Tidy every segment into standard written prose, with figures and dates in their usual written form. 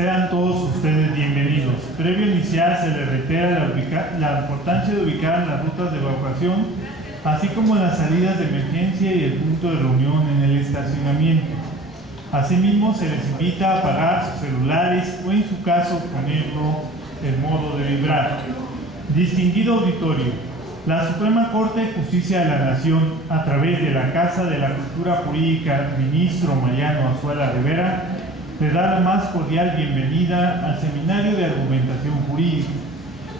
Sean todos ustedes bienvenidos. Previo a iniciar, se les reitera la importancia de ubicar las rutas de evacuación, así como las salidas de emergencia y el punto de reunión en el estacionamiento. Asimismo, se les invita a apagar sus celulares o, en su caso, ponerlo en modo de vibrar. Distinguido auditorio, la Suprema Corte de Justicia de la Nación, a través de la Casa de la Cultura Jurídica, ministro Mariano Azuela Rivera, le da la más cordial bienvenida al Seminario de Argumentación Jurídica,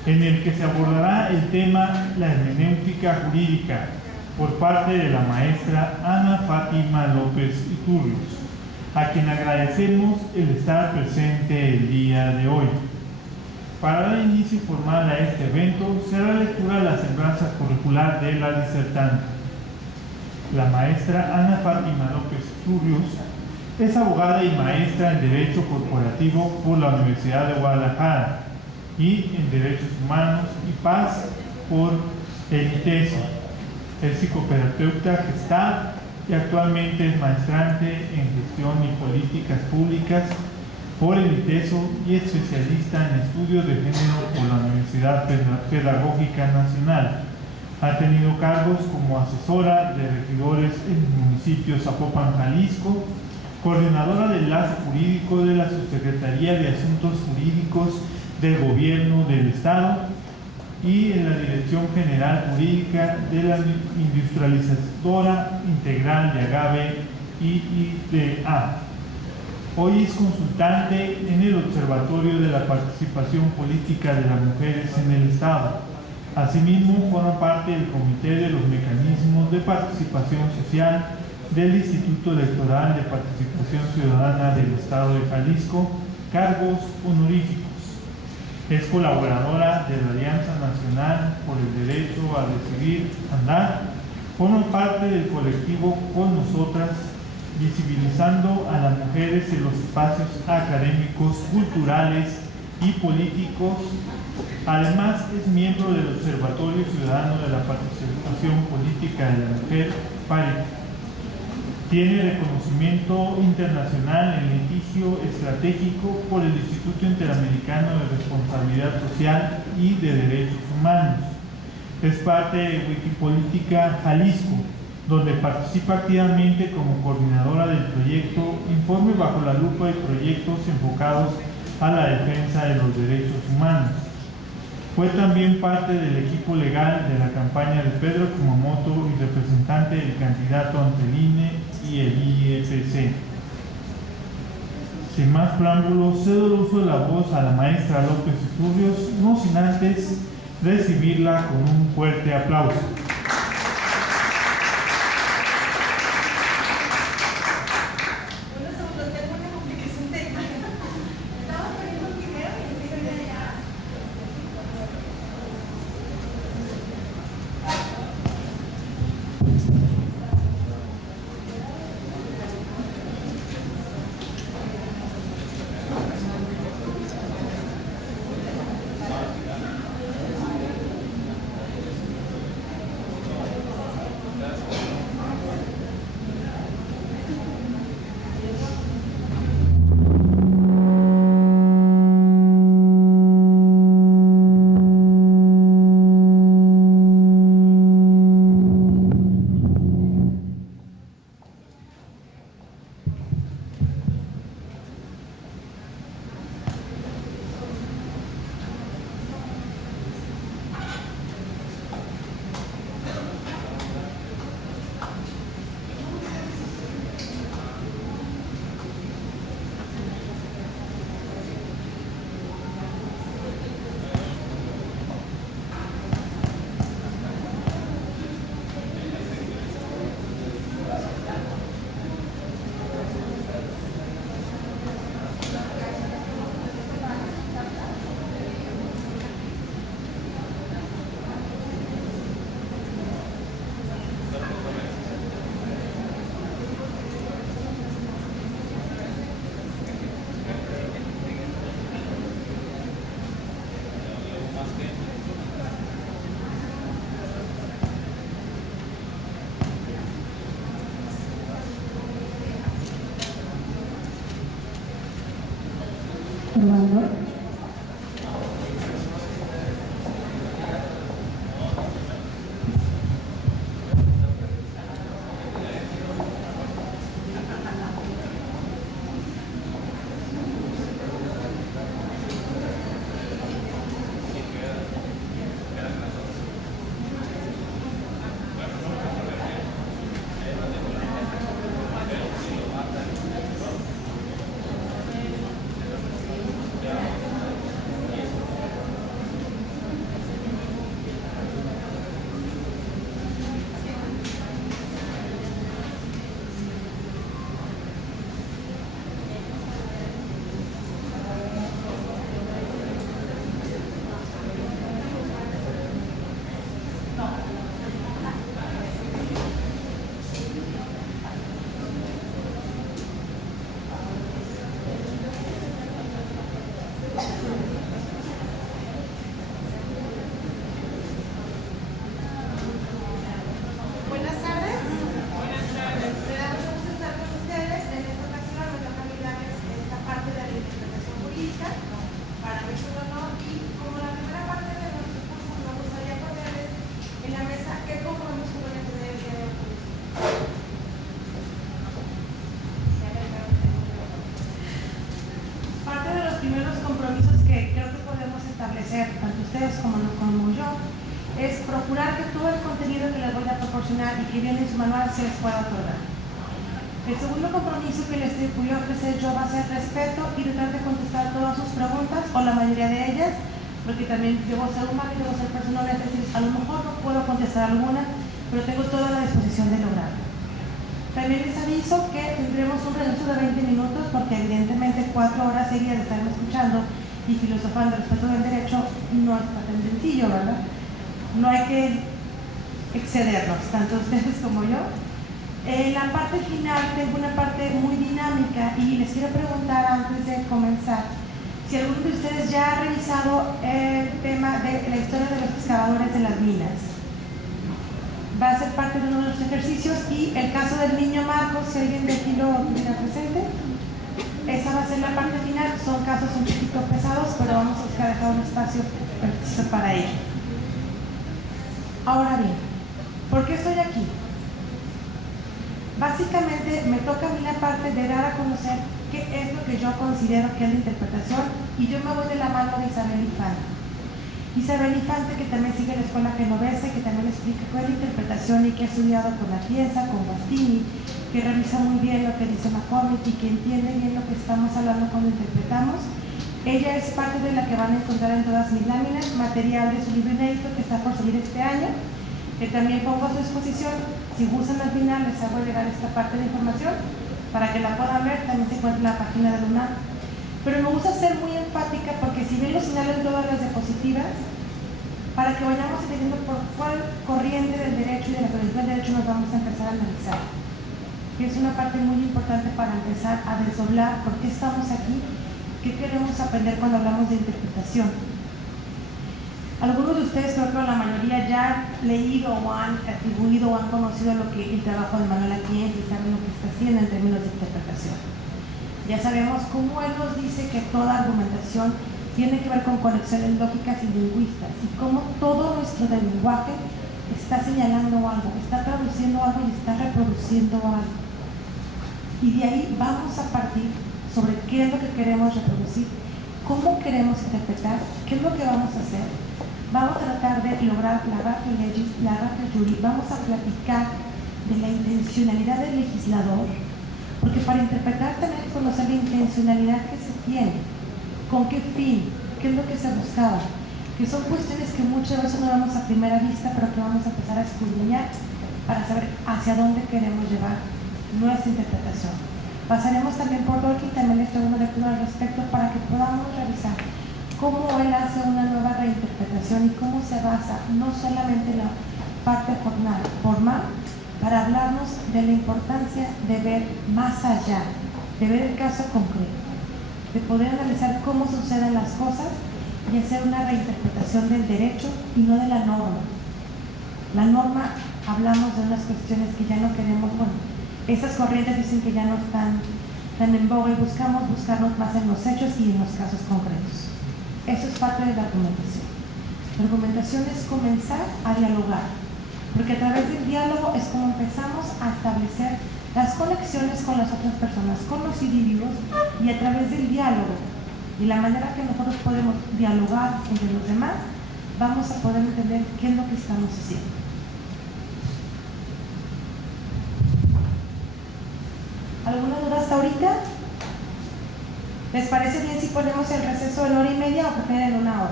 en el que se abordará el tema La hermenéutica jurídica, por parte de la maestra Ana Fátima López Iturrios, a quien agradecemos el estar presente el día de hoy. Para dar inicio formal a este evento, será lectura de la semblanza curricular de la disertante. La maestra Ana Fátima López Iturrios es abogada y maestra en Derecho Corporativo por la Universidad de Guadalajara y en Derechos Humanos y Paz por el ITESO. Es psicoterapeuta gestal y actualmente es maestrante en Gestión y Políticas Públicas por el ITESO y especialista en Estudios de Género por la Universidad Pedagógica Nacional. Ha tenido cargos como asesora de regidores en el municipio Zapopan, Jalisco, coordinadora de enlace jurídico de la Subsecretaría de Asuntos Jurídicos del Gobierno del Estado y en la Dirección General Jurídica de la Industrializadora Integral de Agave IIDA. Hoy es consultante en el Observatorio de la Participación Política de las Mujeres en el Estado. Asimismo, forma parte del Comité de los Mecanismos de Participación Social del Instituto Electoral de Participación Ciudadana del Estado de Jalisco, cargos honoríficos. Es colaboradora de la Alianza Nacional por el Derecho a Decidir Andar. Forma parte del colectivo Con Nosotras, visibilizando a las mujeres en los espacios académicos, culturales y políticos. Además, es miembro del Observatorio Ciudadano de la Participación Política de la Mujer, PARI. Tiene reconocimiento internacional en litigio estratégico por el Instituto Interamericano de Responsabilidad Social y de Derechos Humanos. Es parte de Wikipolítica Jalisco, donde participa activamente como coordinadora del proyecto Informe bajo la lupa y proyectos enfocados a la defensa de los derechos humanos. Fue también parte del equipo legal de la campaña de Pedro Kumamoto y representante del candidato ante el INE y el IEPC. Sin más preámbulos, cedo el uso de la voz a la maestra López Iturrios, no sin antes recibirla con un fuerte aplauso. Probando. Tanto ustedes como yo, es procurar que todo el contenido que les voy a proporcionar y que viene en su manual se les pueda otorgar. El segundo compromiso que les voy a ofrecer yo va a ser respeto y tratar de contestar todas sus preguntas, o la mayoría de ellas, porque también debo ser humano y debo ser personal, es decir, a lo mejor no puedo contestar alguna, pero tengo toda la disposición de lograrlo. También les aviso que tendremos un reducto de 20 minutos, porque evidentemente 4 horas seguidas de estarme escuchando y filosofando respecto del derecho no es tan sencillo, ¿verdad? No hay que excedernos, tanto ustedes como yo. En la parte final tengo una parte muy dinámica y les quiero preguntar antes de comenzar si alguno de ustedes ya ha revisado el tema de la historia de los excavadores de las minas. Va a ser parte de uno de los ejercicios, y el caso del niño Marcos, si alguien de aquí lo tuviera presente. Esa va a ser la parte final. Son casos un poquito pesados, pero vamos a buscar dejar un espacio preciso para ello. Ahora bien, ¿por qué estoy aquí? Básicamente me toca a mí la parte de dar a conocer qué es lo que yo considero que es la interpretación, y yo me voy de la mano de Isabel Infante. Isabel Infante, que también sigue la escuela genovesa, que también explica cuál es la interpretación y que ha estudiado con la pieza, con Bastini, que revisa muy bien lo que dice McCormick y que entiende bien lo que estamos hablando cuando interpretamos. Ella es parte de la que van a encontrar en todas mis láminas, material de su libro inédito que está por salir este año, que también pongo a su disposición. Si gustan al final les hago llegar esta parte de información para que la puedan ver. También se encuentra en la página del UNAM. Pero me gusta ser muy enfática, porque si bien lo señalan todas las diapositivas, para que vayamos entendiendo por cuál corriente del derecho y de la filosofía del derecho nos vamos a empezar a analizar, que es una parte muy importante para empezar a desdoblar por qué estamos aquí, qué queremos aprender cuando hablamos de interpretación. Algunos de ustedes, creo que la mayoría, ya han leído o han atribuido o han conocido lo que el trabajo de Manuel Aquiles y saben lo que está haciendo en términos de interpretación. Ya sabemos cómo él nos dice que toda argumentación tiene que ver con conexiones lógicas y lingüísticas, y cómo todo nuestro lenguaje está señalando algo, está traduciendo algo y está reproduciendo algo. Y de ahí vamos a partir sobre qué es lo que queremos reproducir, cómo queremos interpretar, qué es lo que vamos a hacer. Vamos a tratar de lograr la ratio legis, la ratio juri, vamos a platicar de la intencionalidad del legislador, porque para interpretar tenemos que conocer la intencionalidad que se tiene, con qué fin, qué es lo que se buscaba, que son cuestiones que muchas veces no vemos a primera vista, pero que vamos a empezar a escudriñar para saber hacia dónde queremos llevar nuestra interpretación. Pasaremos también por Dworkin, también les traigo una lectura al respecto para que podamos revisar cómo él hace una nueva reinterpretación y cómo se basa no solamente en la parte formal, para hablarnos de la importancia de ver más allá, de ver el caso concreto, de poder analizar cómo suceden las cosas y hacer una reinterpretación del derecho y no de la norma. La norma, hablamos de unas cuestiones que ya no queremos, bueno, esas corrientes dicen que ya no están tan en boga y buscamos buscarnos más en los hechos y en los casos concretos. Eso es parte de la argumentación. La argumentación es comenzar a dialogar, porque a través del diálogo es como empezamos a establecer las conexiones con las otras personas, con los individuos, y a través del diálogo y la manera que nosotros podemos dialogar entre los demás, vamos a poder entender qué es lo que estamos haciendo. ¿Alguna duda hasta ahorita? ¿Les parece bien si ponemos el receso en hora y media o prefieren en una hora?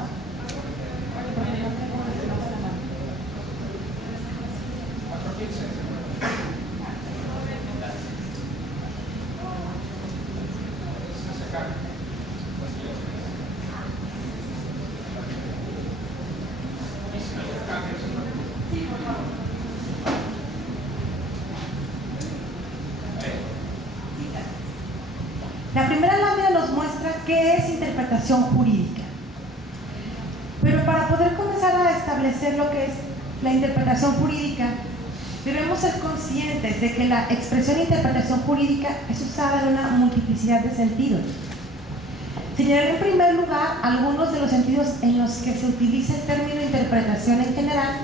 La primera lámina nos muestra qué es interpretación jurídica. Pero para poder comenzar a establecer lo que es la interpretación jurídica, debemos ser conscientes de que la expresión interpretación jurídica es usada en una multiplicidad de sentidos. Señalaré en primer lugar algunos de los sentidos en los que se utiliza el término interpretación en general,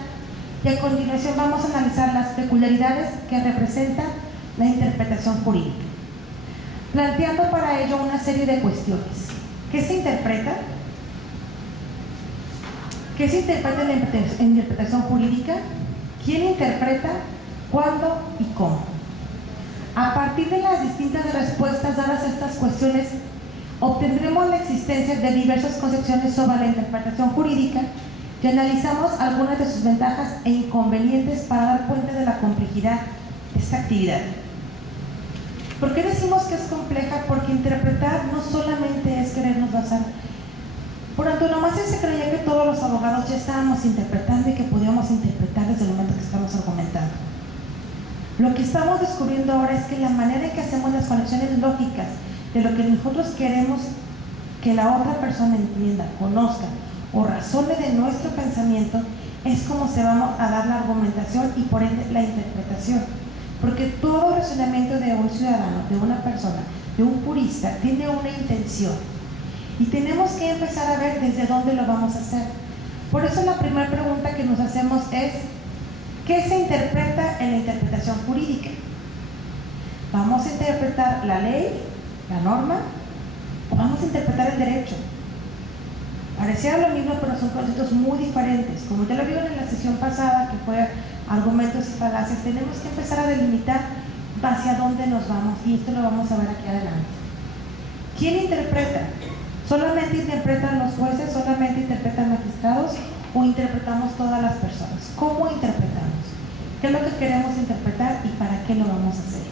y a continuación vamos a analizar las peculiaridades que representa la interpretación jurídica, planteando para ello una serie de cuestiones. ¿Qué se interpreta? ¿Qué se interpreta en la interpretación jurídica? ¿Quién interpreta? ¿Cuándo y cómo? A partir de las distintas respuestas dadas a estas cuestiones, obtendremos la existencia de diversas concepciones sobre la interpretación jurídica y analizamos algunas de sus ventajas e inconvenientes para dar cuenta de la complejidad de esta actividad. ¿Por qué decimos que es compleja? Porque interpretar no solamente es querernos basar. Por antonomasia se creía que todos los abogados ya estábamos interpretando y que podíamos interpretar desde el momento que estamos argumentando. Lo que estamos descubriendo ahora es que la manera en que hacemos las conexiones lógicas de lo que nosotros queremos que la otra persona entienda, conozca o razone de nuestro pensamiento es como se va a dar la argumentación y por ende la interpretación. Porque todo razonamiento de un ciudadano, de una persona, de un jurista, tiene una intención. Y tenemos que empezar a ver desde dónde lo vamos a hacer. Por eso la primera pregunta que nos hacemos es, ¿qué se interpreta en la interpretación jurídica? ¿Vamos a interpretar la ley, la norma, o vamos a interpretar el derecho? Pareciera lo mismo, pero son conceptos muy diferentes. Como ya lo vieron en la sesión pasada, que fue argumentos y falacias, tenemos que empezar a delimitar hacia dónde nos vamos, y esto lo vamos a ver aquí adelante. ¿Quién interpreta? ¿Solamente interpretan los jueces? ¿Solamente interpretan magistrados? ¿O interpretamos todas las personas? ¿Cómo interpretamos? ¿Qué es lo que queremos interpretar y para qué lo vamos a hacer?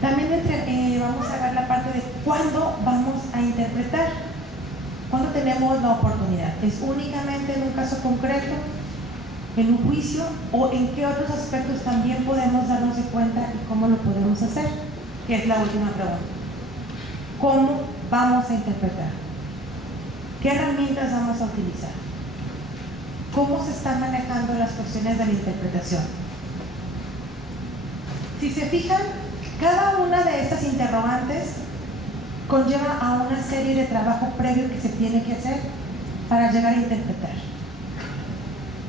También vamos a ver la parte de cuándo vamos a interpretar. ¿Cuándo tenemos la oportunidad? ¿Es únicamente en un caso concreto, en un juicio, o en qué otros aspectos también podemos darnos de cuenta y cómo lo podemos hacer? Que es la última pregunta. ¿Cómo vamos a interpretar? ¿Qué herramientas vamos a utilizar? ¿Cómo se están manejando las cuestiones de la interpretación? Si se fijan, cada una de estas interrogantes conlleva a una serie de trabajo previo que se tiene que hacer para llegar a interpretar.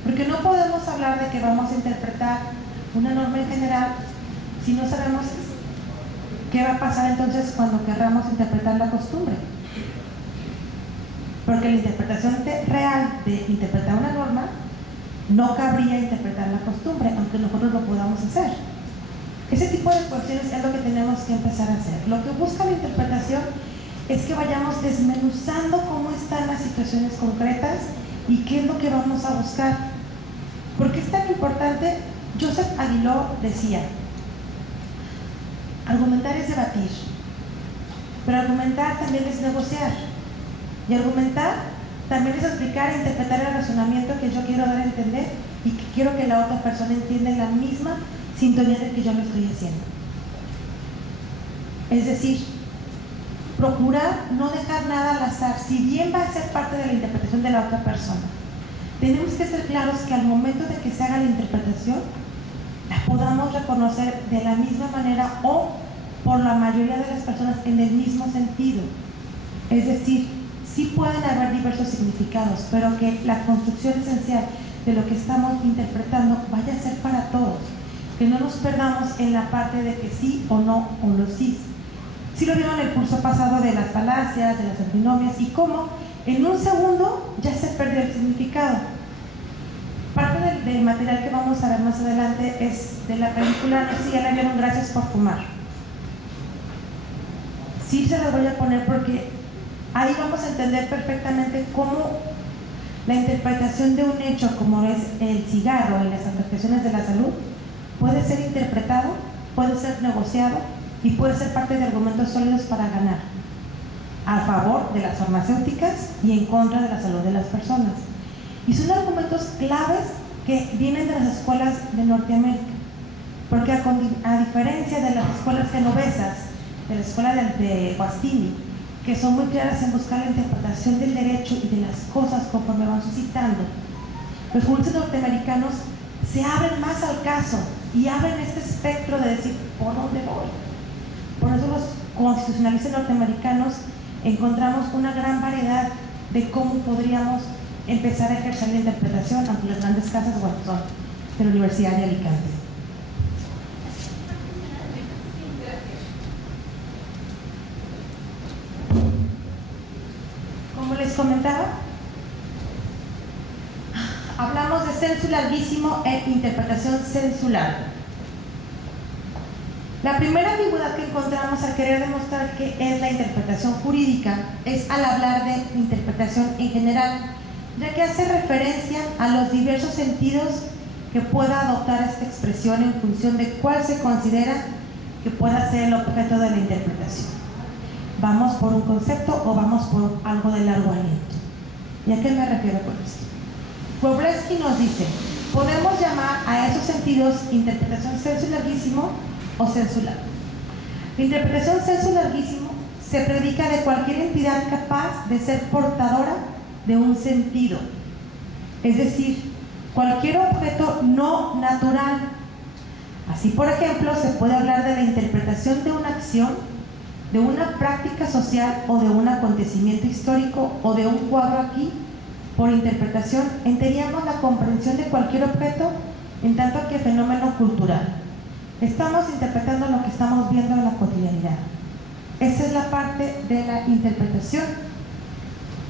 Porque no podemos hablar de que vamos a interpretar una norma en general si no sabemos qué va a pasar entonces cuando querramos interpretar la costumbre. Porque la interpretación real de interpretar una norma no cabría interpretar la costumbre, aunque nosotros lo podamos hacer. Ese tipo de cuestiones es lo que tenemos que empezar a hacer. Lo que busca la interpretación es que vayamos desmenuzando cómo están las situaciones concretas y qué es lo que vamos a buscar. ¿Por qué es tan importante? Joseph Aguiló decía, argumentar es debatir, pero argumentar también es negociar, y argumentar también es explicar e interpretar el razonamiento que yo quiero dar a entender y que quiero que la otra persona entienda en la misma sintonía de que yo lo estoy haciendo. Es decir, procurar no dejar nada al azar, si bien va a ser parte de la interpretación de la otra persona. Tenemos que ser claros que al momento de que se haga la interpretación, la podamos reconocer de la misma manera o por la mayoría de las personas en el mismo sentido. Es decir, sí pueden haber diversos significados, pero que la construcción esencial de lo que estamos interpretando vaya a ser para todos. Que no nos perdamos en la parte de que sí o no o los sí. Sí lo vieron en el curso pasado de las falacias, de las antinomias y cómo en un segundo ya se perdió el significado. Parte del material que vamos a ver más adelante es de la película, no sé si ya la vieron, Gracias por fumar. Sí se las voy a poner porque ahí vamos a entender perfectamente cómo la interpretación de un hecho como es el cigarro y las afectaciones de la salud puede ser interpretado, puede ser negociado y puede ser parte de argumentos sólidos para ganar a favor de las farmacéuticas y en contra de la salud de las personas. Y son argumentos claves que vienen de las escuelas de Norteamérica, porque a diferencia de las escuelas genovesas, de la escuela de Guastini, que son muy claras en buscar la interpretación del derecho y de las cosas conforme van suscitando, los juristas norteamericanos se abren más al caso y abren este espectro de decir, ¿por dónde voy? Por eso los constitucionalistas norteamericanos encontramos una gran variedad de cómo podríamos empezar a ejercer la interpretación, aunque las grandes casas bueno, son de la Universidad de Alicante. Como les comentaba, hablamos de sensu larguísimo e interpretación sensular. La primera ambigüedad que encontramos al querer demostrar qué es la interpretación jurídica es al hablar de interpretación en general, ya que hace referencia a los diversos sentidos que pueda adoptar esta expresión en función de cuál se considera que pueda ser el objeto de la interpretación. ¿Vamos por un concepto o vamos por algo de largo aliento? ¿Y a qué me refiero con esto? Wroblewski nos dice, podemos llamar a esos sentidos interpretación sensu larguísimo o sensular. La interpretación sensu larguísimo se predica de cualquier entidad capaz de ser portadora de un sentido, es decir, cualquier objeto no natural. Así, por ejemplo, se puede hablar de la interpretación de una acción, de una práctica social o de un acontecimiento histórico o de un cuadro aquí. Por interpretación entendíamos la comprensión de cualquier objeto en tanto que fenómeno cultural. Estamos interpretando lo que estamos viendo en la cotidianidad. Esa es la parte de la interpretación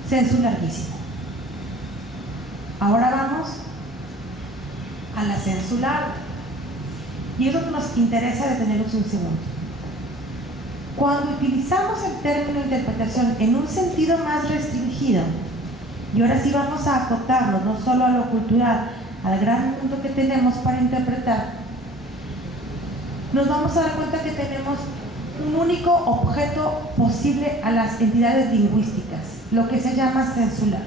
sensu larguísimo. Ahora vamos a la sensu larga. Y es lo que nos interesa detenernos un segundo. Cuando utilizamos el término interpretación en un sentido más restringido, y ahora sí vamos a acotarnos no solo a lo cultural, al gran mundo que tenemos para interpretar, nos vamos a dar cuenta que tenemos un único objeto posible a las entidades lingüísticas, lo que se llama sensu largo.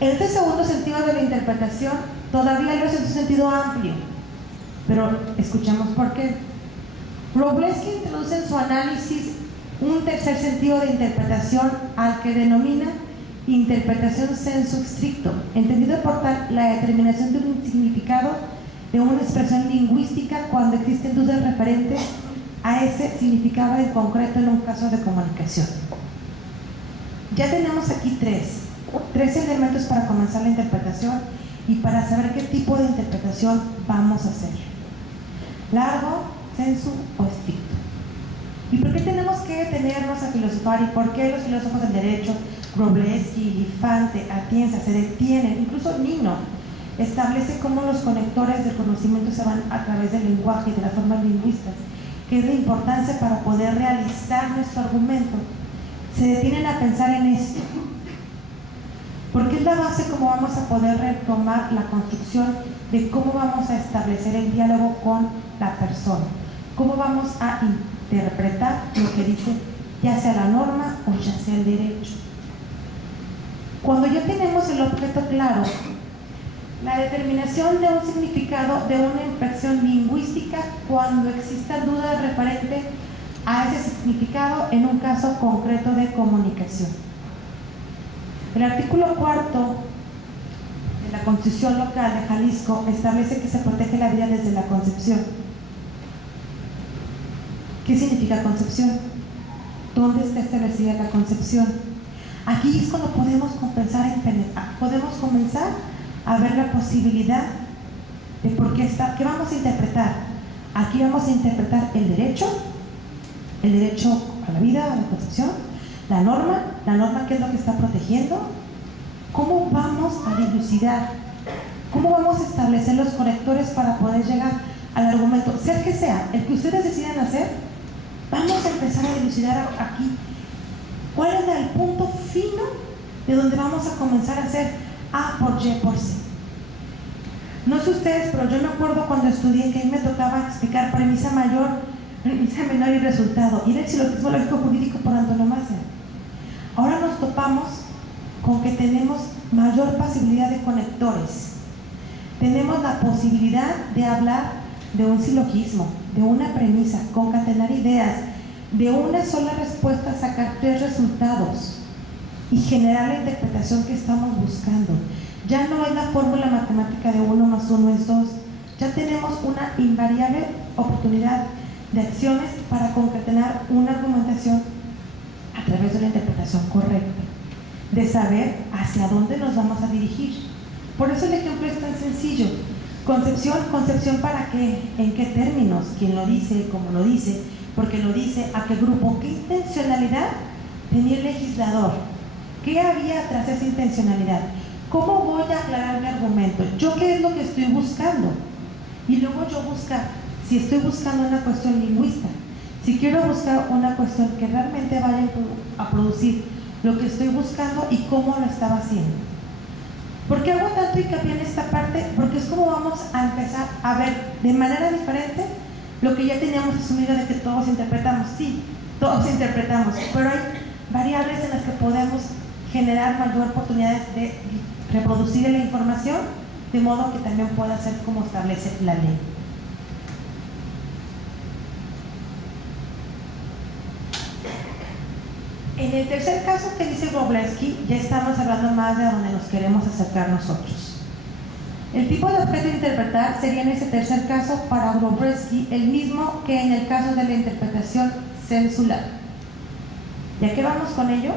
Este segundo sentido de la interpretación todavía lo es en su sentido amplio, pero escuchemos por qué. Wroblewski introduce en su análisis un tercer sentido de interpretación al que denomina interpretación sensu stricto, entendido por tal la determinación de un significado de una expresión lingüística cuando existen dudas referentes a ese significado en concreto en un caso de comunicación. Ya tenemos aquí tres elementos para comenzar la interpretación y para saber qué tipo de interpretación vamos a hacer: largo, sensu o estricto. ¿Y por qué tenemos que detenernos a filosofar y por qué los filósofos del derecho, Wroblewski, Lifante, Atienza, se detienen? Incluso Nino establece cómo los conectores del conocimiento se van a través del lenguaje y de las formas lingüísticas, que es la importancia para poder realizar nuestro argumento. Se detienen a pensar en esto, porque es la base como vamos a poder retomar la construcción de cómo vamos a establecer el diálogo con la persona, cómo vamos a interpretar lo que dice ya sea la norma o ya sea el derecho. Cuando ya tenemos el objeto claro, la determinación de un significado de una expresión lingüística cuando exista duda referente a ese significado en un caso concreto de comunicación. El artículo 4 de la Constitución Local de Jalisco establece que se protege la vida desde la concepción. ¿Qué significa concepción? ¿Dónde está establecida la concepción? Aquí es cuando podemos comenzar a ver la posibilidad de por qué está, ¿qué vamos a interpretar? Aquí vamos a interpretar el derecho a la vida, a la concepción, la norma qué es lo que está protegiendo, cómo vamos a dilucidar, cómo vamos a establecer los conectores para poder llegar al argumento, sea el que sea, el que ustedes decidan hacer, vamos a empezar a dilucidar aquí cuál es el punto fino de donde vamos a comenzar a hacer A por Y por C. No sé ustedes, pero yo me acuerdo cuando estudié que a mí me tocaba explicar premisa mayor, premisa menor y resultado, y era el silogismo lógico jurídico por antonomasia. Ahora nos topamos con que tenemos mayor posibilidad de conectores. Tenemos la posibilidad de hablar de un silogismo, de una premisa, concatenar ideas, de una sola respuesta sacar 3 resultados y generar la interpretación que estamos buscando. Ya no es la fórmula matemática de 1 más 1 es 2. Ya tenemos una invariable oportunidad de acciones para concatenar una argumentación a través de una interpretación correcta, de saber hacia dónde nos vamos a dirigir. Por eso el ejemplo es tan sencillo. Concepción ¿para qué? ¿En qué términos? ¿Quién lo dice? ¿Cómo lo dice? ¿Por qué lo dice? ¿A qué grupo? ¿Qué intencionalidad tenía el legislador? ¿Qué había tras esa intencionalidad? ¿Cómo voy a aclarar mi argumento? ¿Yo qué es lo que estoy buscando? Y luego yo buscar, si estoy buscando una cuestión lingüística, si quiero buscar una cuestión que realmente vaya a producir lo que estoy buscando y cómo lo estaba haciendo. ¿Por qué hago tanto hincapié en esta parte? Porque es como vamos a empezar a ver de manera diferente lo que ya teníamos asumido de que todos interpretamos. Sí, todos interpretamos, pero hay variables en las que podemos generar mayor oportunidades de reproducir la información, de modo que también pueda ser como establece la ley. En el tercer caso que dice Wroblewski, ya estamos hablando más de donde nos queremos acercar nosotros. El tipo de objeto de interpretar sería en ese tercer caso para Wroblewski el mismo que en el caso de la interpretación censular. ¿Ya que vamos con ello?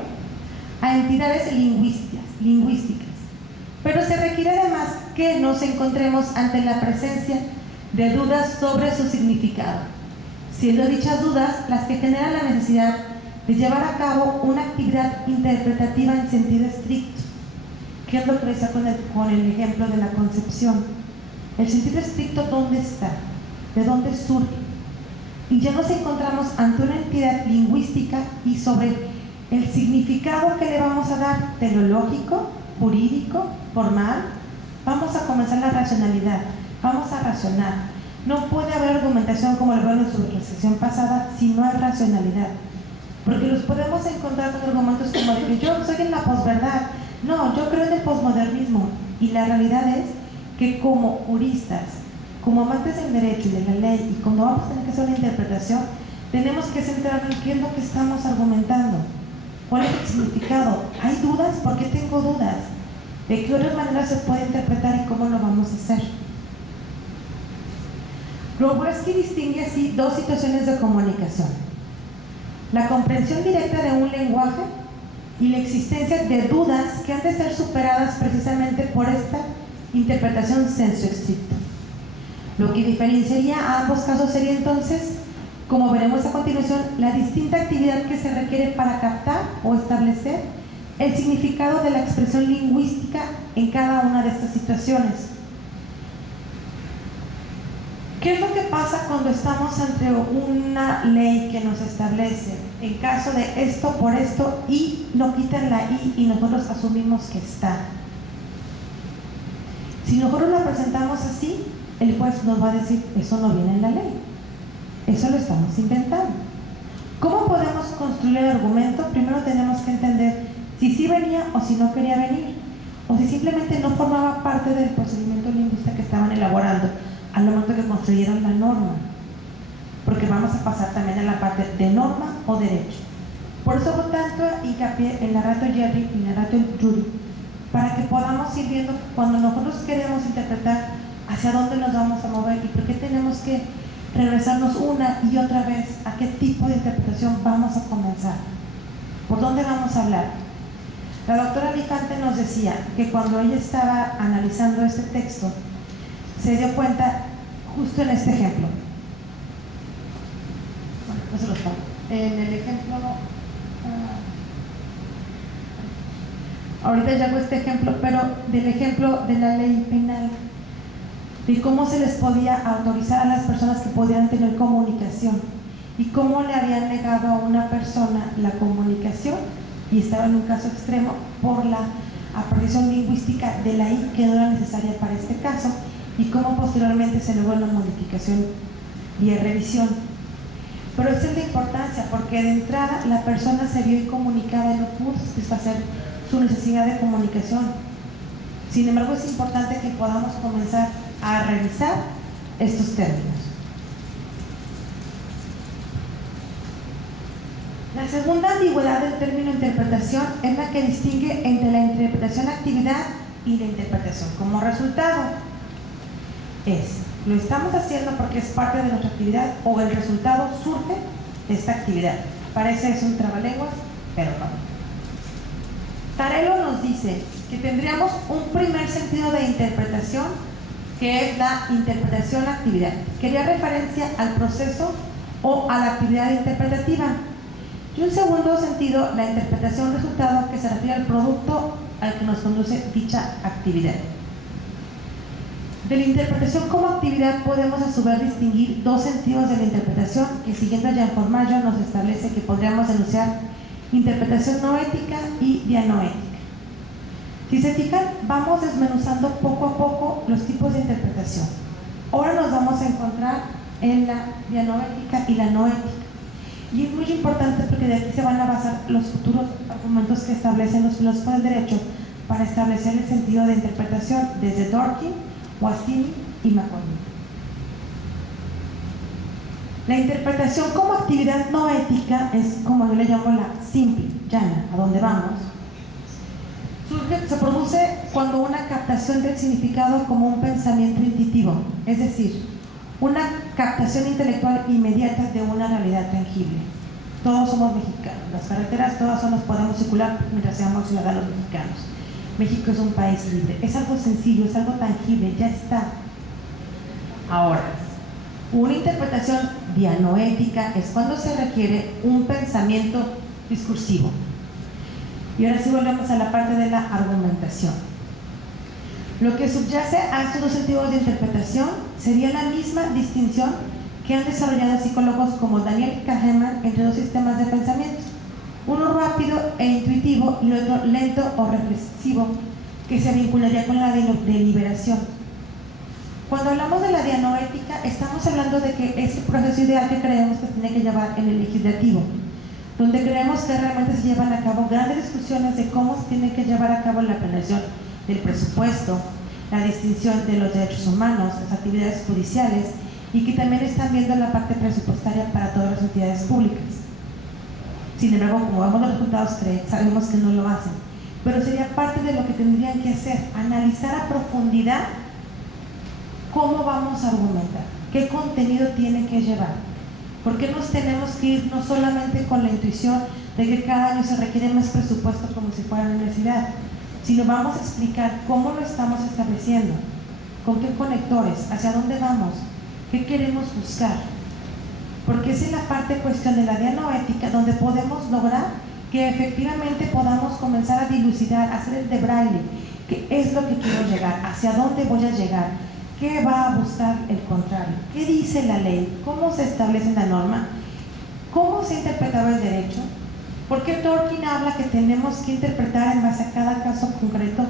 A entidades lingüísticas. Pero se requiere además que nos encontremos ante la presencia de dudas sobre su significado, siendo dichas dudas las que generan la necesidad de llevar a cabo una actividad interpretativa en sentido estricto. ¿Qué es lo que decía con el ejemplo de la concepción? El sentido estricto, ¿dónde está? ¿De dónde surge? Y ya nos encontramos ante una entidad lingüística y sobre el significado que le vamos a dar teleológico, jurídico, formal. Vamos a comenzar la racionalidad, vamos a razonar. No puede haber argumentación como lo vieron en su sesión pasada si no hay racionalidad. Porque los podemos encontrar con argumentos como de que yo soy en la posverdad, no, yo creo en el posmodernismo. Y la realidad es que como juristas, como amantes del derecho y de la ley, y cuando vamos a tener que hacer una interpretación, tenemos que centrarnos en qué es lo que estamos argumentando, cuál es el significado. ¿Hay dudas? ¿Por qué tengo dudas? ¿De qué otras maneras se puede interpretar y cómo lo vamos a hacer? Wroblewski distingue así 2 situaciones de comunicación: la comprensión directa de un lenguaje y la existencia de dudas que han de ser superadas precisamente por esta interpretación sensu estricto. Lo que diferenciaría a ambos casos sería entonces, como veremos a continuación, la distinta actividad que se requiere para captar o establecer el significado de la expresión lingüística en cada una de estas situaciones. ¿Qué es lo que pasa cuando estamos ante una ley que nos establece en caso de esto por esto y no quitan la i y nosotros asumimos que está? Si nosotros la presentamos así, el juez nos va a decir, eso no viene en la ley, eso lo estamos inventando. ¿Cómo podemos construir el argumento? Primero tenemos que entender si sí venía o si no quería venir, o si simplemente no formaba parte del procedimiento lingüístico que estaban elaborando al momento que construyeron la norma, porque vamos a pasar también a la parte de norma o derecho. Por eso hago tanto hincapié en la ratio Jerry y la ratio Judy, para que podamos ir viendo cuando nosotros queremos interpretar hacia dónde nos vamos a mover y por qué tenemos que regresarnos una y otra vez a qué tipo de interpretación vamos a comenzar, por dónde vamos a hablar. La doctora Alicante nos decía que cuando ella estaba analizando este texto, se dio cuenta justo en este ejemplo. Bueno, no se los pongo. En el ejemplo, ahorita ya hago este ejemplo, pero del ejemplo de la ley penal, de cómo se les podía autorizar a las personas que podían tener comunicación y cómo le habían negado a una persona la comunicación y estaba en un caso extremo por la aparición lingüística de la I que no era necesaria para este caso y cómo posteriormente se logró una modificación y revisión. Pero esa es la importancia, porque de entrada la persona se vio incomunicada y no pudo satisfacer su necesidad de comunicación. Sin embargo, es importante que podamos comenzar a revisar estos términos. La segunda ambigüedad del término interpretación es la que distingue entre la interpretación actividad y la interpretación como resultado. ¿Lo estamos haciendo porque es parte de nuestra actividad o el resultado surge de esta actividad? Parece es un trabalenguas, pero no. Tarelo nos dice que tendríamos un primer sentido de interpretación, que es la interpretación actividad, que haría referencia al proceso o a la actividad interpretativa. Y un segundo sentido, la interpretación resultado, que se refiere al producto al que nos conduce dicha actividad. De la interpretación como actividad podemos a su vez distinguir dos sentidos de la interpretación que, siguiendo Jean Paul Mayo, nos establece que podríamos enunciar interpretación noética y dianoética. Si se fijan, vamos desmenuzando poco a poco los tipos de interpretación. Ahora nos vamos a encontrar en la dianoética y la noética. Y es muy importante porque de aquí se van a basar los futuros argumentos que establecen los filósofos del derecho para establecer el sentido de interpretación desde Dworkin, Guattini y McConnell. La interpretación como actividad noética es, como yo le llamo, la simple, llana, a donde vamos. Se produce cuando una captación del significado como un pensamiento intuitivo, es decir, una captación intelectual inmediata de una realidad tangible. Todos somos mexicanos, las carreteras todas nos podemos circular mientras seamos ciudadanos mexicanos. México es un país libre, es algo sencillo, es algo tangible, ya está. Ahora, una interpretación dianoética es cuando se requiere un pensamiento discursivo. Y ahora sí volvemos a la parte de la argumentación. Lo que subyace a estos dos sentidos de interpretación sería la misma distinción que han desarrollado psicólogos como Daniel Kahneman entre dos sistemas de pensamiento, uno rápido e intuitivo y el otro lento o reflexivo, que se vincularía con la deliberación. Cuando hablamos de la dianoética, estamos hablando de que es el proceso ideal que creemos que tiene que llevar en el legislativo, donde creemos que realmente se llevan a cabo grandes discusiones de cómo se tiene que llevar a cabo la planeación del presupuesto, la distinción de los derechos humanos, las actividades judiciales, y que también están viendo la parte presupuestaria para todas las entidades públicas. Sin embargo, como vemos los resultados, sabemos que no lo hacen, pero sería parte de lo que tendrían que hacer, analizar a profundidad cómo vamos a argumentar, qué contenido tiene que llevar. ¿Por qué nos tenemos que ir no solamente con la intuición de que cada año se requiere más presupuesto como si fuera una necesidad, sino vamos a explicar cómo lo estamos estableciendo, con qué conectores, hacia dónde vamos, qué queremos buscar? Porque esa es la parte cuestión de la dianoética, donde podemos lograr que efectivamente podamos comenzar a dilucidar, a hacer el de braille, qué es lo que quiero llegar, hacia dónde voy a llegar, qué va a buscar el contrario, qué dice la ley, cómo se establece la norma, cómo se ha interpretado el derecho, por qué Dworkin habla que tenemos que interpretar en base a cada caso concreto.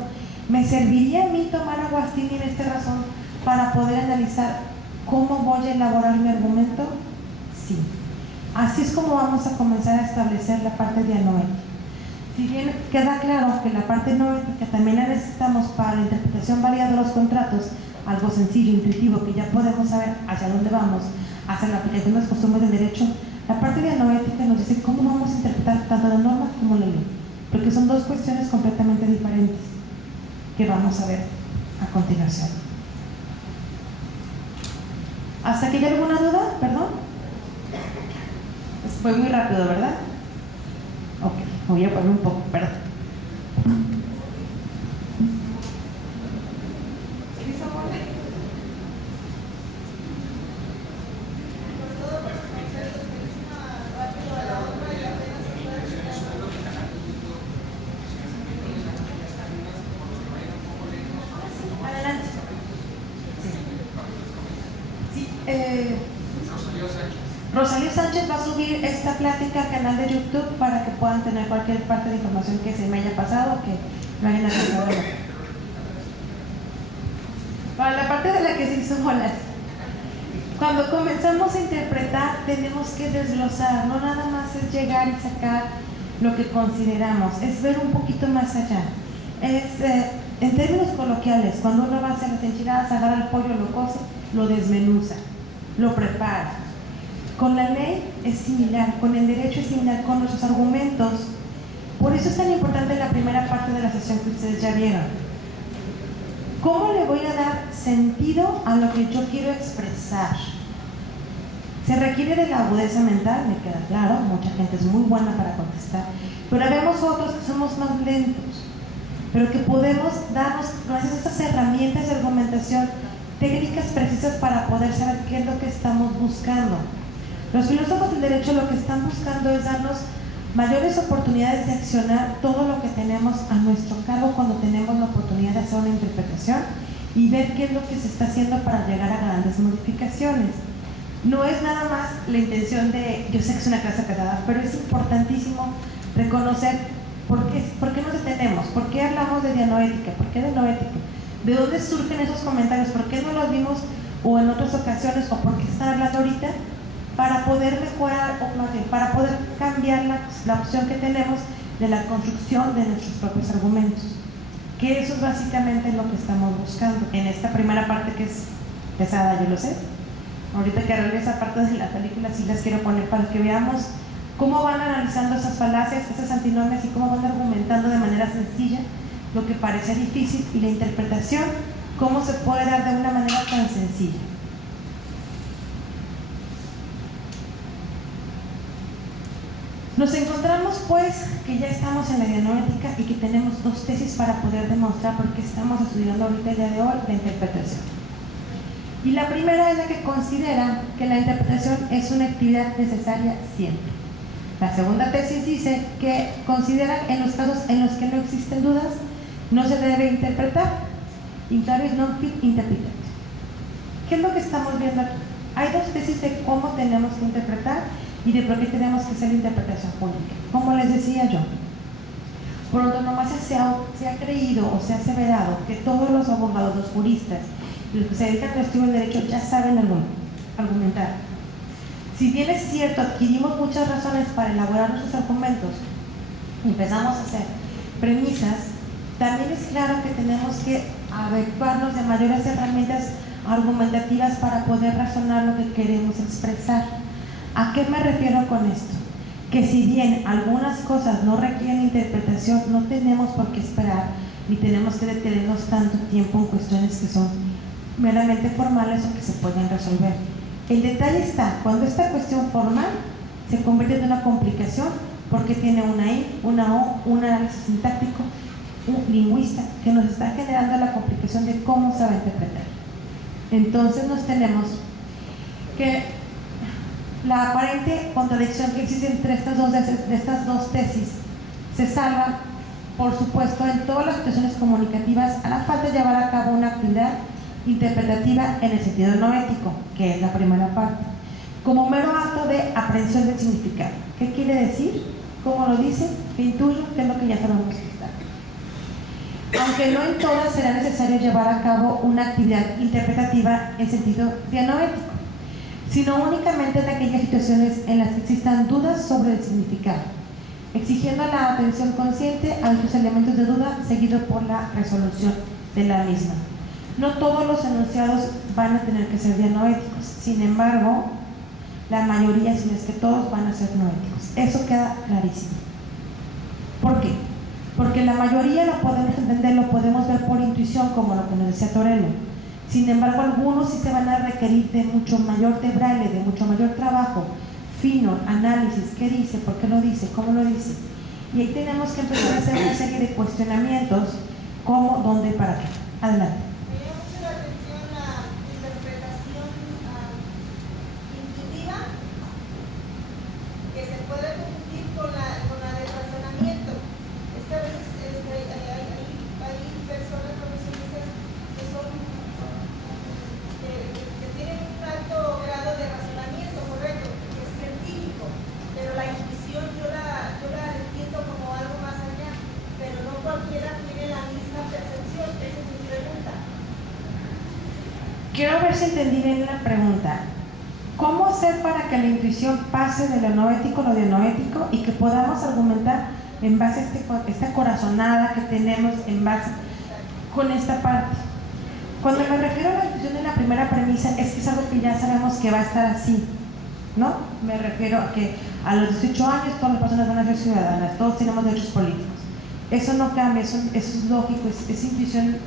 ¿Me serviría a mí tomar a Guattini en esta razón para poder analizar cómo voy a elaborar mi argumento? Sí. Así es como vamos a comenzar a establecer la parte dianoética. Si bien queda claro que la parte noética también la necesitamos para la interpretación válida de los contratos, algo sencillo, intuitivo, que ya podemos saber hacia dónde vamos, hacia la aplicación de las costumbres del derecho, la parte dianoética nos dice cómo vamos a interpretar tanto la norma como la ley, porque son dos cuestiones completamente diferentes que vamos a ver a continuación. ¿Hasta que haya alguna duda? ¿Perdón? Fue muy rápido, ¿verdad? Ok, voy a poner un poco, perdón. Rosalío Sánchez va a subir esta plática al canal de YouTube para que puedan tener cualquier parte de información que se me haya pasado, que no hayan acordado. Para la parte de la que se hizo bolas, cuando comenzamos a interpretar tenemos que desglosar, no nada más es llegar y sacar lo que consideramos, es ver un poquito más allá. En términos coloquiales, cuando uno va a hacer las enchiladas, agarra el pollo, lo cose, lo desmenuza, lo prepara. Con la ley es similar, con el derecho es similar, con nuestros argumentos. Por eso es tan importante la primera parte de la sesión que ustedes ya vieron. ¿Cómo le voy a dar sentido a lo que yo quiero expresar? Se requiere de la agudeza mental, me queda claro, mucha gente es muy buena para contestar, pero vemos otros que somos más lentos, pero que podemos darnos, gracias a estas herramientas de argumentación, técnicas precisas para poder saber qué es lo que estamos buscando. Los filósofos del derecho lo que están buscando es darnos mayores oportunidades de accionar todo lo que tenemos a nuestro cargo cuando tenemos la oportunidad de hacer una interpretación y ver qué es lo que se está haciendo para llegar a grandes modificaciones. No es nada más la intención de, yo sé que es una clase pesada, pero es importantísimo reconocer por qué nos detenemos, por qué hablamos de dianoética, por qué de noética, de dónde surgen esos comentarios, por qué no los vimos o en otras ocasiones o por qué están hablando ahorita, para poder mejorar o más bien, para poder cambiar la opción que tenemos de la construcción de nuestros propios argumentos. Que eso es básicamente lo que estamos buscando en esta primera parte que es pesada, yo lo sé. Ahorita que arregle esa parte de la película sí las quiero poner para que veamos cómo van analizando esas falacias, esas antinomias y cómo van argumentando de manera sencilla lo que parece difícil y la interpretación, cómo se puede dar de una manera tan sencilla. Nos encontramos pues que ya estamos en la dianoética y que tenemos dos tesis para poder demostrar por qué estamos estudiando ahorita el día de hoy la interpretación. Y la primera es la que considera que la interpretación es una actividad necesaria siempre. La segunda tesis dice que considera en los casos en los que no existen dudas, no se debe interpretar. In claris non fit interpretat. ¿Qué es lo que estamos viendo aquí? Hay dos tesis de cómo tenemos que interpretar y de por qué tenemos que hacer la interpretación pública. Como les decía yo, por antonomasia se ha creído o se ha aseverado que todos los abogados, los juristas, los que se dedican al estudio del derecho ya saben argumentar. Si bien es cierto, adquirimos muchas razones para elaborar nuestros argumentos, empezamos a hacer premisas, también es claro que tenemos que adecuarnos de mayores herramientas argumentativas para poder razonar lo que queremos expresar. ¿A qué me refiero con esto? Que si bien algunas cosas no requieren interpretación, no tenemos por qué esperar ni tenemos que detenernos tanto tiempo en cuestiones que son meramente formales o que se pueden resolver. El detalle está cuando esta cuestión formal se convierte en una complicación porque tiene una I, una O, un análisis sintáctico, un lingüista que nos está generando la complicación de cómo se va a interpretar. Entonces nos tenemos que la aparente contradicción que existe entre estas dos tesis se salva, por supuesto, en todas las situaciones comunicativas a la falta de llevar a cabo una actividad interpretativa en el sentido no ético, que es la primera parte, como mero acto de aprehensión del significado. ¿Qué quiere decir? ¿Cómo lo dice? Que intuyo que es lo que ya sabemos que está. Aunque no en todas será necesario llevar a cabo una actividad interpretativa en sentido dianoético, sino únicamente en aquellas situaciones en las que existan dudas sobre el significado, exigiendo la atención consciente a estos elementos de duda seguido por la resolución de la misma. No todos los enunciados van a tener que ser dianoéticos, sin embargo, la mayoría, si no es que todos, van a ser noéticos. Eso queda clarísimo. ¿Por qué? Porque la mayoría lo podemos entender, lo podemos ver por intuición, como lo que nos decía Torello. Sin embargo, algunos sí se van a requerir de mucho mayor de braille, de mucho mayor trabajo, fino, análisis, qué dice, por qué lo dice, cómo lo dice. Y ahí tenemos que empezar a hacer una serie de cuestionamientos, cómo, dónde, para qué. Adelante. Me llama mucho la atención la interpretación intuitiva que se puede confundir con la del razonamiento. Es que a veces hay personas profesionistas que son que tienen un alto grado de razonamiento, correcto, que es científico, pero la intuición yo la entiendo como algo más allá, pero no cualquiera tiene la misma percepción. Esa es mi pregunta. Quiero ver si entendí bien la pregunta. ¿Cómo hacer para que la intuición pase de lo no ético a lo de no ético y que podamos argumentar en base a esta corazonada que tenemos en base con esta parte? Cuando me refiero a la intuición en la primera premisa es que es algo que ya sabemos que va a estar así, ¿no? Me refiero a que a los 18 años todas las personas van a ser ciudadanas, todos tenemos derechos políticos. Eso no cambia, eso es lógico, es intuición.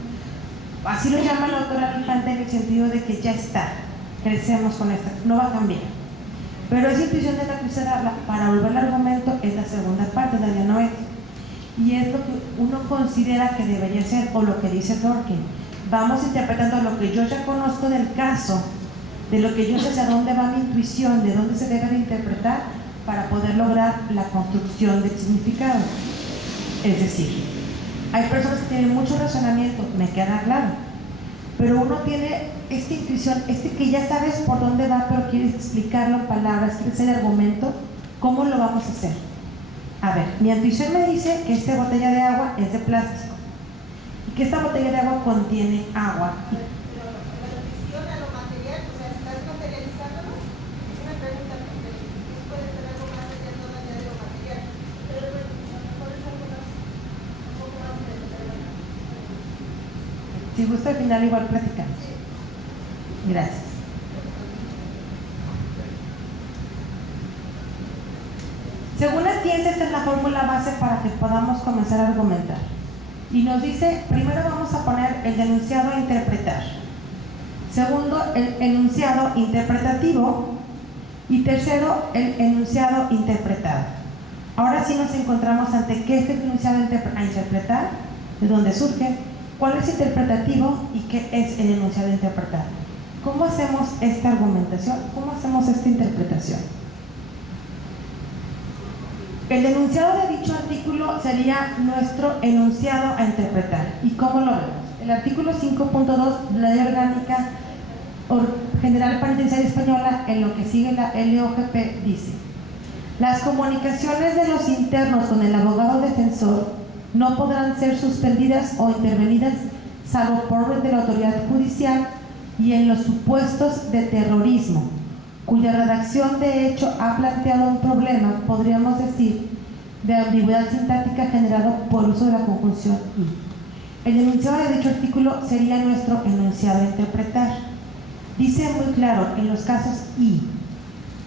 Así lo llama la doctora Infante en el sentido de que ya está, crecemos con esta, no va a cambiar. Pero esa intuición de la que usted habla, para volver al argumento, es la segunda parte de la no ética. Y es lo que uno considera que debería ser, o lo que dice Dworkin. Vamos interpretando lo que yo ya conozco del caso, de lo que yo sé hacia dónde va mi intuición, de dónde se debe de interpretar, para poder lograr la construcción del significado. Es decir, hay personas que tienen mucho razonamiento, me queda claro, pero uno tiene esta intuición, que ya sabes por dónde va, pero quieres explicarlo en palabras, quieres hacer argumento, ¿cómo lo vamos a hacer? A ver, mi intuición me dice que esta botella de agua es de plástico y que esta botella de agua contiene agua. Pero la intuición a lo material, o sea, ¿estás materializándolo? Es una pregunta que puede ser algo más allá todavía de lo material, pero a lo mejor es algo más, un poco más de Si gusta al final igual platicamos. Gracias. Según la ciencia, esta es la fórmula base para que podamos comenzar a argumentar. Y nos dice, primero vamos a poner el enunciado a interpretar. Segundo, el enunciado interpretativo. Y tercero, el enunciado interpretado. Ahora sí nos encontramos ante qué es el enunciado a interpretar, de dónde surge, cuál es interpretativo y qué es el enunciado interpretado. ¿Cómo hacemos esta argumentación? ¿Cómo hacemos esta interpretación? El enunciado de dicho artículo sería nuestro enunciado a interpretar. ¿Y cómo lo vemos? El artículo 5.2 de la Ley Orgánica General Penitenciaria Española, en lo que sigue la LOGP, dice: las comunicaciones de los internos con el abogado defensor no podrán ser suspendidas o intervenidas salvo por orden de la autoridad judicial y en los supuestos de terrorismo, cuya redacción de hecho ha planteado un problema, podríamos decir, de ambigüedad sintáctica generado por uso de la conjunción y. El enunciado de dicho artículo sería nuestro enunciado a interpretar. Dice muy claro en los casos y.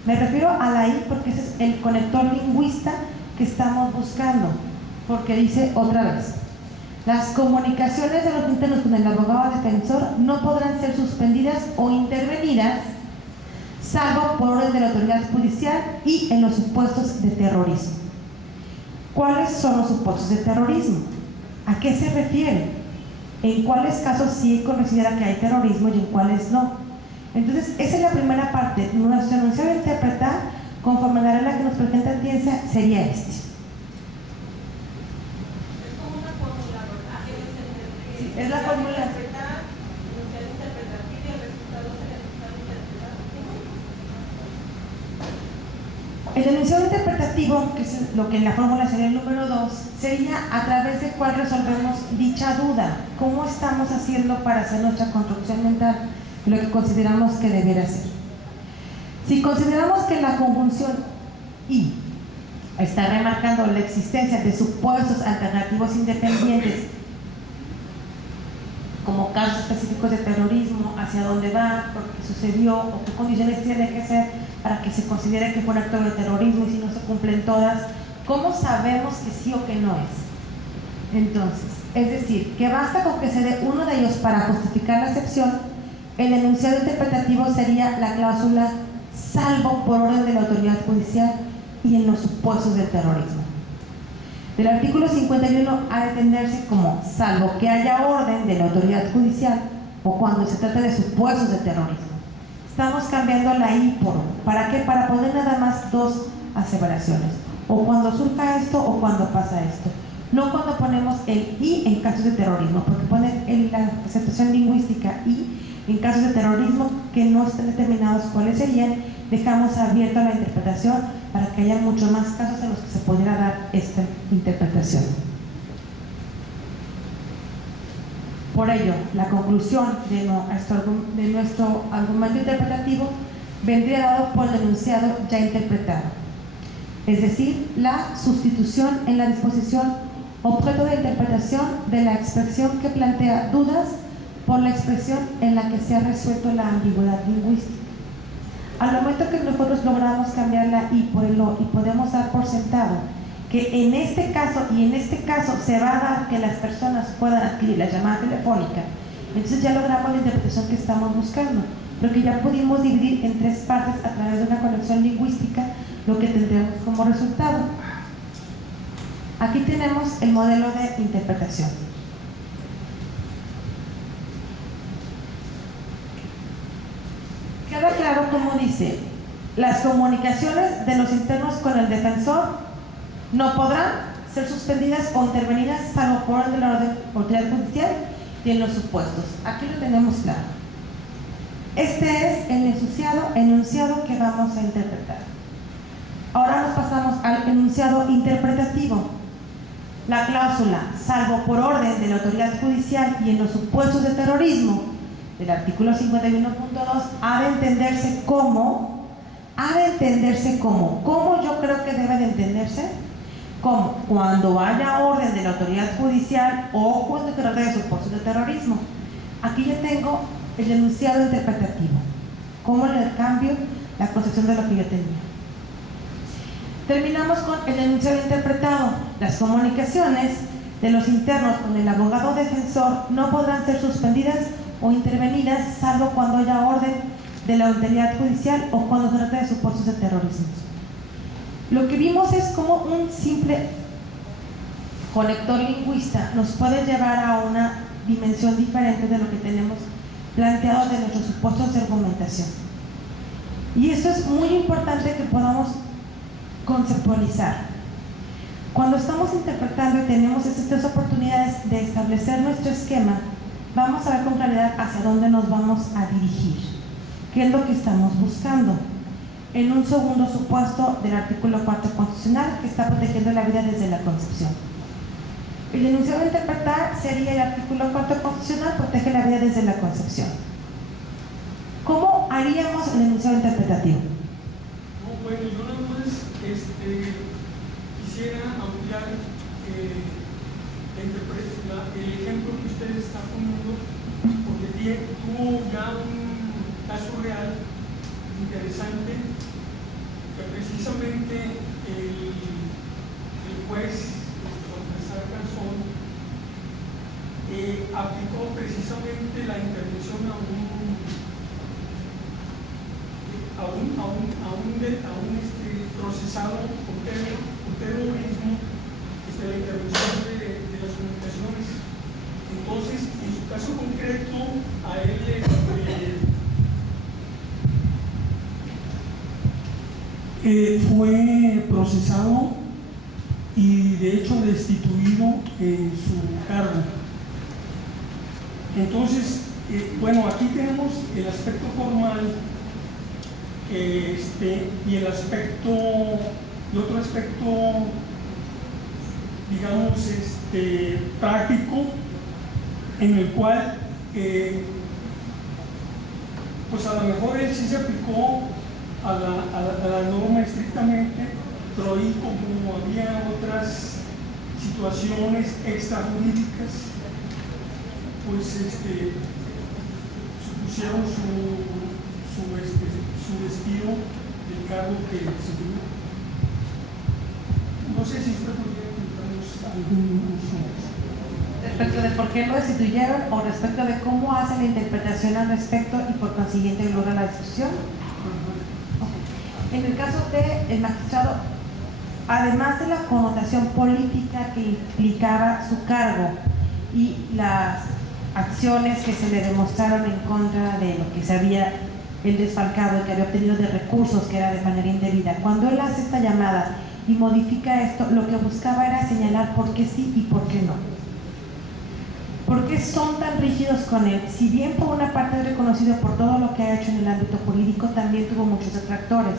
Me refiero a la y porque ese es el conector lingüista que estamos buscando, porque dice otra vez: las comunicaciones de los internos con el abogado defensor no podrán ser suspendidas o intervenidas salvo por orden de la autoridad judicial y en los supuestos de terrorismo. ¿Cuáles son los supuestos de terrorismo? ¿A qué se refiere? ¿En cuáles casos sí considera que hay terrorismo y en cuáles no? Entonces, esa es la primera parte. Nuestro enunciado de interpretar, conforme a la regla que nos presenta la ciencia, sería este. Es como una fórmula, ¿verdad? Sí, es la fórmula. Interpretar, enunciado interpretativo y el resultado es el enunciado interpretado. El enunciado interpretativo, que es lo que en la fórmula sería el número 2, sería a través del cual resolvemos dicha duda. ¿Cómo estamos haciendo para hacer nuestra construcción mental? Lo que consideramos que debiera ser. Si consideramos que la conjunción y está remarcando la existencia de supuestos alternativos independientes, como casos específicos de terrorismo, hacia dónde va, por qué sucedió o qué condiciones tiene que ser para que se considere que fue un acto de terrorismo y si no se cumplen todas, ¿cómo sabemos que sí o que no es? Entonces, es decir, que basta con que se dé uno de ellos para justificar la excepción El enunciado interpretativo sería la cláusula salvo por orden de la autoridad judicial y en los supuestos de terrorismo. Del artículo 51 ha de entenderse como salvo que haya orden de la autoridad judicial o cuando se trata de supuestos de terrorismo. Estamos cambiando la I por O. ¿Para qué? Para poner nada más dos aseveraciones. O cuando surja esto o cuando pasa esto. No cuando ponemos el I en casos de terrorismo, porque pone en la aceptación lingüística I en casos de terrorismo que no están determinados cuáles serían, dejamos abierta la interpretación para que haya muchos más casos en los que se pudiera dar esta interpretación. Por ello, la conclusión de nuestro argumento interpretativo vendría dado por el enunciado ya interpretado, es decir, la sustitución en la disposición objeto de interpretación de la expresión que plantea dudas por la expresión en la que se ha resuelto la ambigüedad lingüística. Al momento que nosotros logramos cambiar la I por el O y podemos dar por sentado que en este caso y en este caso se va a dar que las personas puedan adquirir la llamada telefónica, entonces ya logramos la interpretación que estamos buscando, porque ya pudimos dividir en tres partes a través de una conexión lingüística lo que tendremos como resultado. Aquí tenemos el modelo de interpretación. Queda claro cómo dice: las comunicaciones de los internos con el defensor no podrán ser suspendidas o intervenidas salvo por orden de la autoridad judicial y en los supuestos. Aquí lo tenemos claro. Este es el enunciado que vamos a interpretar. Ahora nos pasamos al enunciado interpretativo. La cláusula salvo por orden de la autoridad judicial y en los supuestos de terrorismo del artículo 51.2 ha de entenderse como, ¿cómo yo creo que debe de entenderse? Como cuando haya orden de la autoridad judicial o cuando se trate de supuestos de terrorismo. Aquí ya tengo el enunciado interpretativo. ¿Cómo le cambio la concepción de lo que yo tenía? Terminamos con el enunciado interpretado. Las comunicaciones de los internos con el abogado defensor no podrán ser suspendidas o intervenidas salvo cuando haya orden de la autoridad judicial o cuando se trate de supuestos de terrorismo. Lo que vimos es cómo un simple conector lingüista nos puede llevar a una dimensión diferente de lo que tenemos planteado de nuestros supuestos de argumentación. Y esto es muy importante que podamos conceptualizar. Cuando estamos interpretando y tenemos estas tres oportunidades de establecer nuestro esquema, vamos a ver con claridad hacia dónde nos vamos a dirigir, qué es lo que estamos buscando. En un segundo supuesto del artículo 4 constitucional, que está protegiendo la vida desde la concepción. El enunciado de interpretar sería el artículo 4 constitucional, protege la vida desde la concepción. ¿Cómo haríamos el enunciado interpretativo? Bueno, yo nada más quisiera ampliar el ejemplo que usted está poniendo, porque tuvo ya un caso real interesante que precisamente el juez Baltasar Garzón aplicó precisamente la intervención a un procesado por terrorismo, la intervención de las comunicaciones. Entonces, en su caso concreto, a él fue procesado y de hecho destituido en su cargo. Entonces, bueno, aquí tenemos el aspecto formal y el otro aspecto, digamos, práctico, en el cual pues a lo mejor él sí se aplicó a la norma estrictamente, pero ahí como había otras situaciones extrajurídicas, pues supusieron su despido del cargo que se tuvo. No sé si usted podría contarnos algún uso. respecto de por qué lo destituyeron o respecto de cómo hacen la interpretación al respecto y por consiguiente logra la discusión. En el caso del magistrado, además de la connotación política que implicaba su cargo y las acciones que se le demostraron en contra de lo que se había el desfalcado y que había obtenido de recursos que era de manera indebida, cuando él hace esta llamada y modifica esto, lo que buscaba era señalar por qué sí y por qué no. ¿Por qué son tan rígidos con él? Si bien por una parte es reconocido por todo lo que ha hecho en el ámbito jurídico, también tuvo muchos detractores.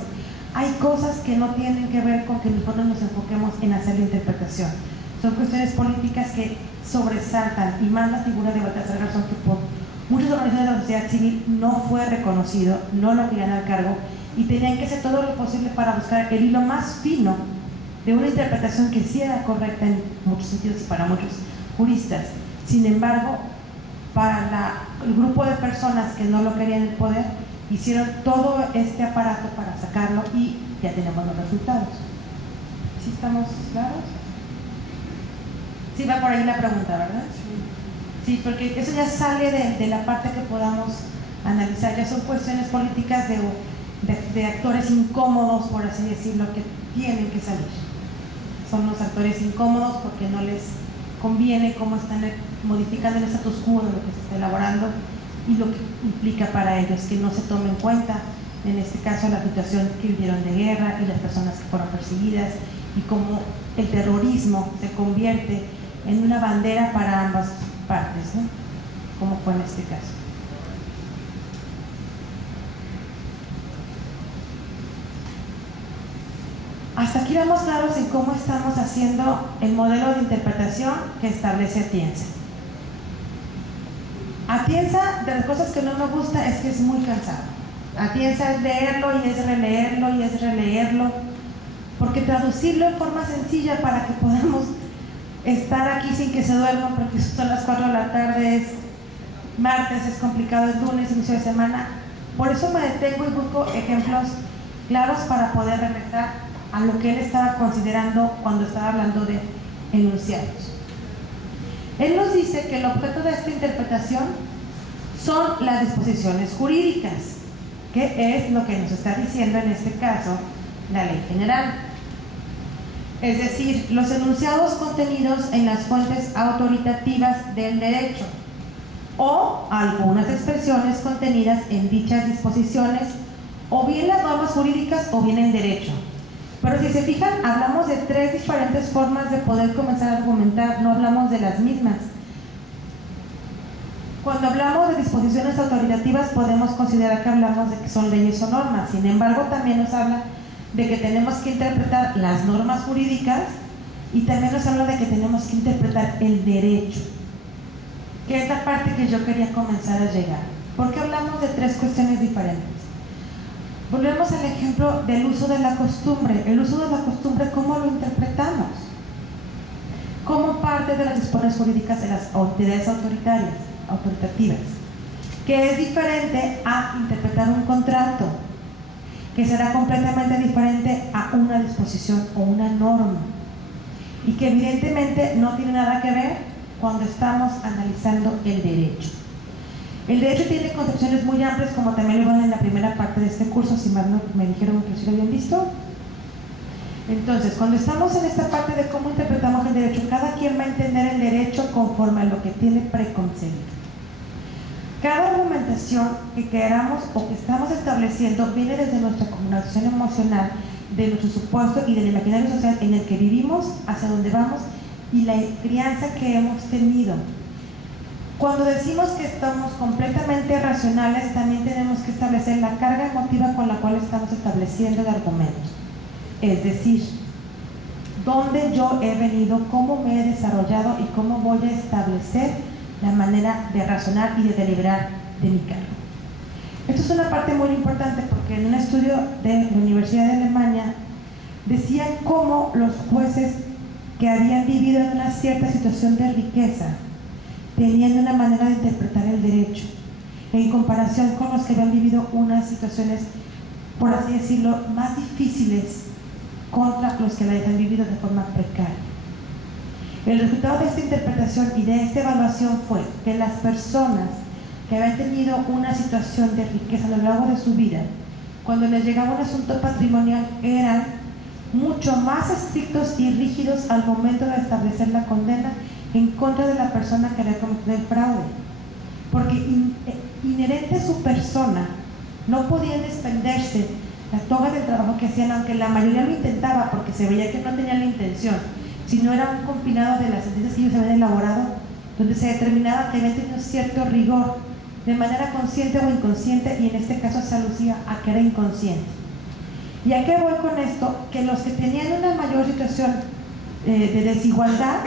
Hay cosas que no tienen que ver con que nosotros nos enfoquemos en hacer la interpretación. Son cuestiones políticas que sobresaltan, y más la figura de Baltasar Garzón, que por muchas organizaciones de la sociedad civil no fue reconocido, no lo querían al cargo, y tenían que hacer todo lo posible para buscar el hilo más fino de una interpretación que sí era correcta en muchos sentidos y para muchos juristas. Sin embargo, para el grupo de personas que no lo querían en el poder, hicieron todo este aparato para sacarlo y ya tenemos los resultados. ¿Sí estamos claros? Sí va por ahí la pregunta, ¿verdad? Sí, porque eso ya sale de la parte que podamos analizar. Ya son cuestiones políticas de actores incómodos, por así decirlo, que tienen que salir. Son los actores incómodos porque no les conviene cómo están modificando el status quo de lo que se está elaborando y lo que implica para ellos que no se tome en cuenta, en este caso, la situación que vivieron de guerra y las personas que fueron perseguidas y cómo el terrorismo se convierte en una bandera para ambas partes, ¿no? Como fue en este caso. Hasta aquí vamos claros en cómo estamos haciendo el modelo de interpretación que establece Atienza. Atienza, de las cosas que no me gusta es que es muy cansado. Atienza es leerlo y es releerlo y es releerlo, porque traducirlo en forma sencilla para que podamos estar aquí sin que se duerman, porque son las 4 de la tarde, es martes, es complicado, es lunes, inicio de semana. Por eso me detengo y busco ejemplos claros para poder regresar a lo que él estaba considerando cuando estaba hablando de enunciados. Él nos dice que el objeto de esta interpretación son las disposiciones jurídicas, que es lo que nos está diciendo en este caso la ley general. Es decir, los enunciados contenidos en las fuentes autoritativas del derecho o algunas expresiones contenidas en dichas disposiciones, o bien las normas jurídicas o bien en derecho. Pero si se fijan, hablamos de 3 diferentes formas de poder comenzar a argumentar, no hablamos de las mismas. Cuando hablamos de disposiciones autoritativas podemos considerar que hablamos de que son leyes o normas. Sin embargo, también nos habla de que tenemos que interpretar las normas jurídicas y también nos habla de que tenemos que interpretar el derecho, que es la parte que yo quería comenzar a llegar. ¿Por qué hablamos de 3 cuestiones diferentes? Volvemos al ejemplo del uso de la costumbre. El uso de la costumbre, ¿cómo lo interpretamos? Como parte de las disposiciones jurídicas de las autoridades autoritativas, que es diferente a interpretar un contrato, que será completamente diferente a una disposición o una norma, y que evidentemente no tiene nada que ver cuando estamos analizando el derecho. El derecho tiene concepciones muy amplias, como también lo van en la primera parte de este curso, si mal no me dijeron que sí lo habían visto. Entonces, cuando estamos en esta parte de cómo interpretamos el derecho, cada quien va a entender el derecho conforme a lo que tiene preconcebido. Cada argumentación que queramos o que estamos estableciendo viene desde nuestra comunicación emocional, de nuestro supuesto y del imaginario social en el que vivimos, hacia donde vamos y la crianza que hemos tenido. Cuando decimos que estamos completamente racionales, también tenemos que establecer la carga emotiva con la cual estamos estableciendo el argumento. Es decir, dónde yo he venido, cómo me he desarrollado y cómo voy a establecer la manera de razonar y de deliberar de mi cargo. Esto es una parte muy importante porque en un estudio de la Universidad de Alemania decían cómo los jueces que habían vivido en una cierta situación de riqueza tenían una manera de interpretar el derecho en comparación con los que habían vivido unas situaciones, por así decirlo, más difíciles contra los que la habían vivido de forma precaria. El resultado de esta interpretación y de esta evaluación fue que las personas que habían tenido una situación de riqueza a lo largo de su vida, cuando les llegaba un asunto patrimonial, eran mucho más estrictos y rígidos al momento de establecer la condena en contra de la persona que había cometido el fraude, porque inherente a su persona no podían desprenderse la toga del trabajo que hacían, aunque la mayoría lo intentaba porque se veía que no tenían la intención, sino era un compilado de las sentencias que ellos habían elaborado, donde se determinaba que habían tenido cierto rigor de manera consciente o inconsciente, y en este caso se alucía a que era inconsciente. ¿Y a qué voy con esto? Que los que tenían una mayor situación de desigualdad,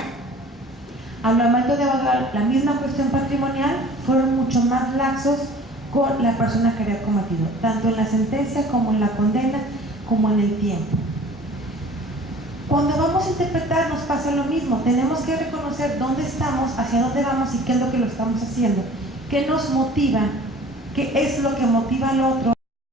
al momento de evaluar la misma cuestión patrimonial, fueron mucho más laxos con la persona que había cometido, tanto en la sentencia como en la condena, como en el tiempo. Cuando vamos a interpretar nos pasa lo mismo, tenemos que reconocer dónde estamos, hacia dónde vamos y qué es lo que lo estamos haciendo, qué nos motiva, qué es lo que motiva al otro.